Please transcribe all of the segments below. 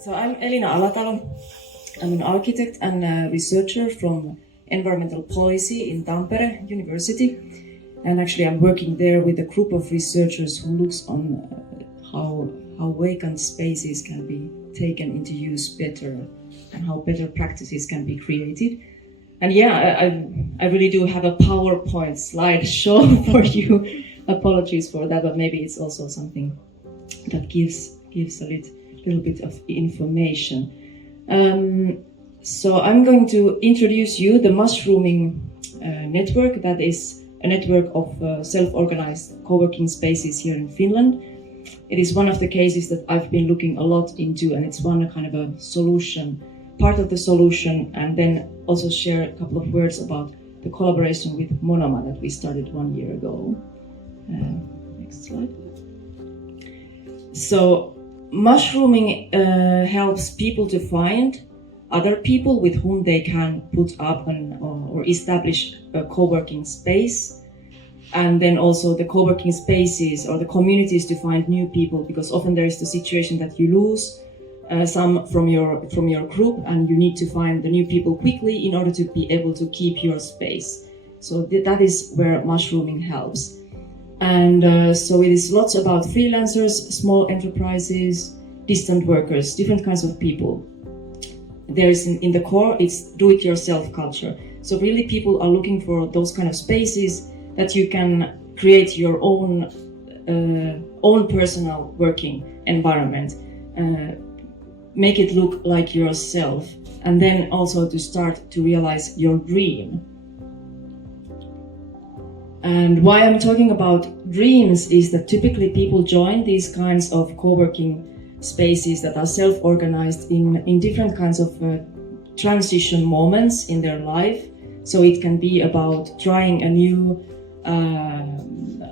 So I'm Elina Alatalo. I'm an architect and a researcher from environmental policy in Tampere University. And actually I'm working there with a group of researchers who looks on how vacant spaces can be taken into use better and how better practices can be created. And yeah, I really do have a PowerPoint slide show for you. Apologies for that, but maybe it's also something that gives a little bit of information. So I'm going to introduce you the Mushrooming network. That is a network of self-organized co-working spaces here in Finland. It is one of the cases that I've been looking a lot into, and it's one kind of a solution, part of the solution, and then also share a couple of words about the collaboration with Monoma that we started 1 year ago. Next slide. So mushrooming helps people to find other people with whom they can put up or establish a co-working space, and then also the co-working spaces or the communities to find new people, because often there is the situation that you lose some from your group and you need to find the new people quickly in order to be able to keep your space. So that is where mushrooming helps. And so it is lots about freelancers, small enterprises, distant workers, different kinds of people. There is in the core, it's do-it-yourself culture. So really people are looking for those kind of spaces that you can create your own personal working environment, make it look like yourself, and then also to start to realize your dream. And why I'm talking about dreams is that typically people join these kinds of co-working spaces that are self-organized in different kinds of transition moments in their life. So it can be about trying a new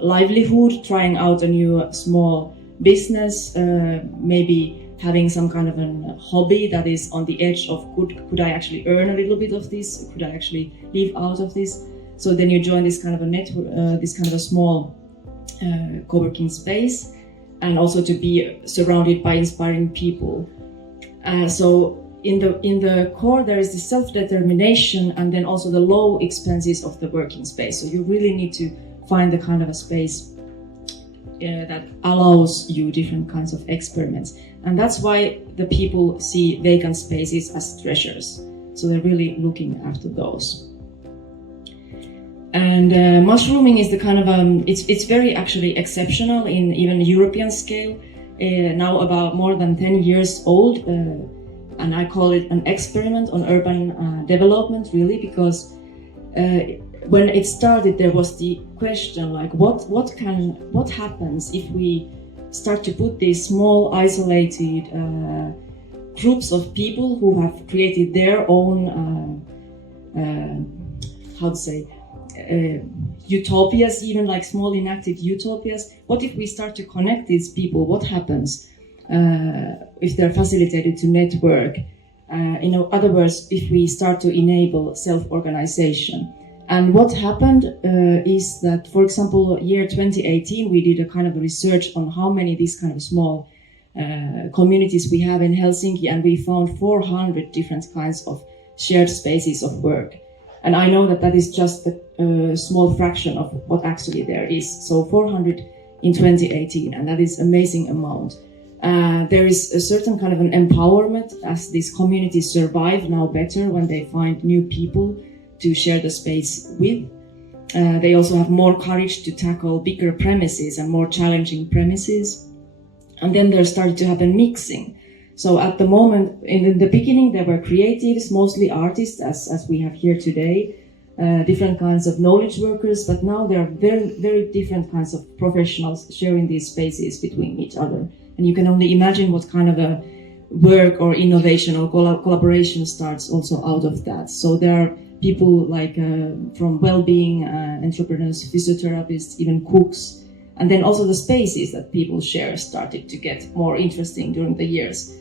livelihood, trying out a new small business, maybe having some kind of a hobby that is on the edge of could I actually earn a little bit of this? Could I actually live out of this? So then you join this kind of a network, this kind of a small co-working space, and also to be surrounded by inspiring people. So in the core there is the self-determination and then also the low expenses of the working space. So you really need to find the kind of a space that allows you different kinds of experiments. And that's why the people see vacant spaces as treasures. So they're really looking after those. And mushrooming is the kind of it's very actually exceptional in even European scale. Now about more than 10 years old, and I call it an experiment on urban development, really, because when it started there was the question like what happens if we start to put these small isolated groups of people who have created their own utopias, even like small inactive utopias. What if we start to connect these people? What happens if they're facilitated to network? In other words, if we start to enable self-organization. And what happened is that, for example, year 2018, we did a kind of a research on how many these kind of small communities we have in Helsinki, and we found 400 different kinds of shared spaces of work. And I know that is just a small fraction of what actually there is. So 400 in 2018, and that is amazing amount. There is a certain kind of an empowerment as these communities survive now better when they find new people to share the space with. They also have more courage to tackle bigger premises and more challenging premises. And then there started to happen mixing. So at the moment, in the beginning, there were creatives, mostly artists, as we have here today, different kinds of knowledge workers, but now there are very, very different kinds of professionals sharing these spaces between each other. And you can only imagine what kind of a work or innovation or collaboration starts also out of that. So there are people like from well-being entrepreneurs, physiotherapists, even cooks, and then also the spaces that people share started to get more interesting during the years.